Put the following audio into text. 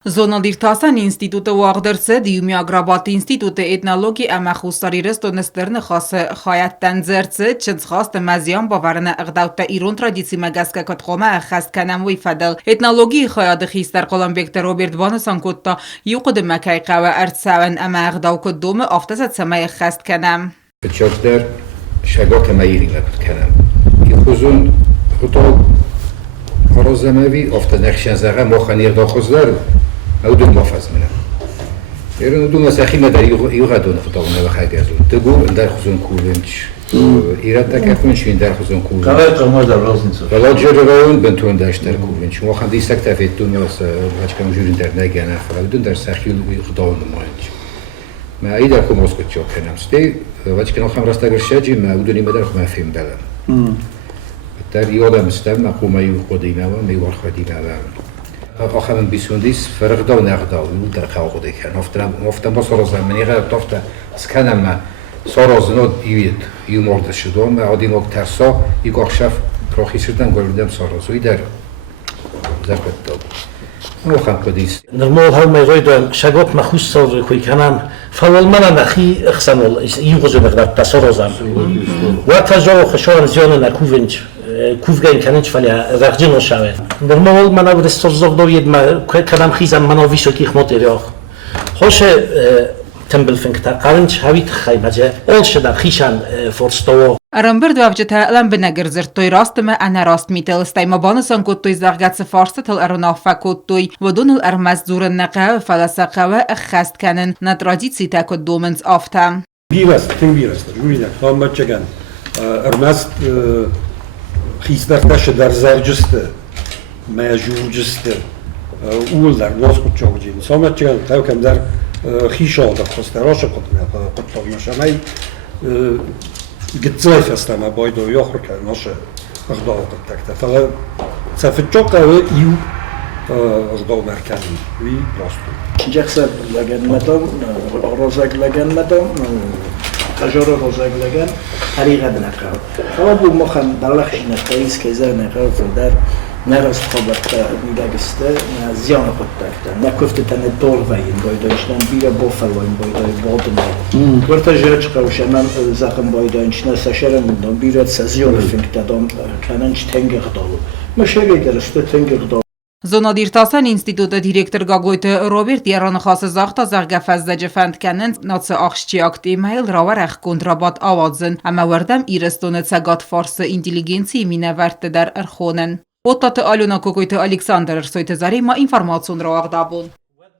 Zonaldիրթասան ինստիտուտը ուաղդրցը դիումի ագրաբատ ինստիտուտը էտնալոգի ամախուստարի ռեստոնը ստերնը խասը խայատտան ձերցը չնցխաստը մազիան բավարնը ըղդավտը իրոն տրադիցի մագասկա կտխոմա ախաստ կանամ վիֆադել էտնալոգի խայադը խիստար կոլամբեկտը Ռոբերտ Վանասան կոտտա յուqıdı մակայ qava ارتساون اما اغداو کدوم افتازت سمای خست کنم بچه‌دار شگاه مایری لبت کنم که خودون خطا خرازموی افت نخشن زغم مخنیر داخوزدار مودون محفظ منم ایران دو مسخی مداری یوغدون خطا ونه بخیری ازون دگو در خودون کولنچ ایران تکفون شین در خودون کولنچ قرار قمار در راز نیست ولی جرایون بنتون داشتر کولنچ مخن دیستک تفید دو ماس بچکم جورین در نگه نفر بدون در سخیل خدا نماینچ ما ایده که مسکوت چه کنم ستی وقتی که نخواهم راست اگر شدی ما بدونی مدار خواهم فیلم دارم در یادم استم مقومه یو خودی نوام میوار خودی نوام آخرم بیسوندیس فرق داو نقداو در خواهم خودی کنم افتم با سر زمانی غیر تافته سکنم ما سر زنود یو مرد شدم و عادی مک ترسا یک آخشف راخی شدم گلودم سر زوی در زرقت داد نخواهم کدیس نرمال هم میگویم شگفت مخصوص سر کوی کنم فعال من نخی اخسانول یوغزو مقدار تصور زم و تجربه خشوار زیان نکوونج کوفگین کننج فلی رخجن شوه نرمال من اول استرزاق دوید ما کدام خیزم مناویشو کی خمت ایراخ خوش تنبل فنکتا قرنج هویت خیمجه اول شده خیشان فرستو Arambird vavjeta lambinager zertoy rastme ana rast mitel stayma banasan kottoy zargatse farsatel aronafa kottoy vodonul armaz zuren naqa falasaqa ve khast kanen na traditsi ta koddomens afta Virast, jurida, tam çeken. Armaz xisdaftaş der zarcıstı, mecurcıstı, uğullar, noskut çokcin. Samet çeken tevkem der xişalda kosteraşa kotlamşamay Gitzeif ist ama boydo yohrka nasze agdaw takta fala safitjoka ve yu agdaw merkezi vi prosto جخسر لگن مدام روزگ لگن مدام تجربه روزگ لگن حریقه نکرد. حالا بو مخم بلخش نتایج که زن نکرد در نرست خبرت میدهسته زیان خود داشته. نکفت تن دور وین بایداشتن بیرا بافل وین بایدای بادم. ورت جرچ قوشه من زخم بایدانشنا سشرم بودم بیرا سزیان فکر دادم کننج تنگ خداو. مشکلی درسته تنگ خداو. Zonaldիրտասան ինստիտուտը դիրեկտոր գագոյտը Ռոբերտ Երանը խասը զաղթա զաղգաֆազդա ջվանդ կանեն նացը աղշչի ակտի մայլ ռավար աղ կոնտրաբատ ավadzın ama վարդամ իրստոնը ցագատ ֆարսը ինտելիգենցի մինավարտ դար արխոնեն Օտատը Ալյոնա Կոկոյտը Ալեքսանդր Սոյթեզարի մա ինֆորմացիոն ռավաղդաբուն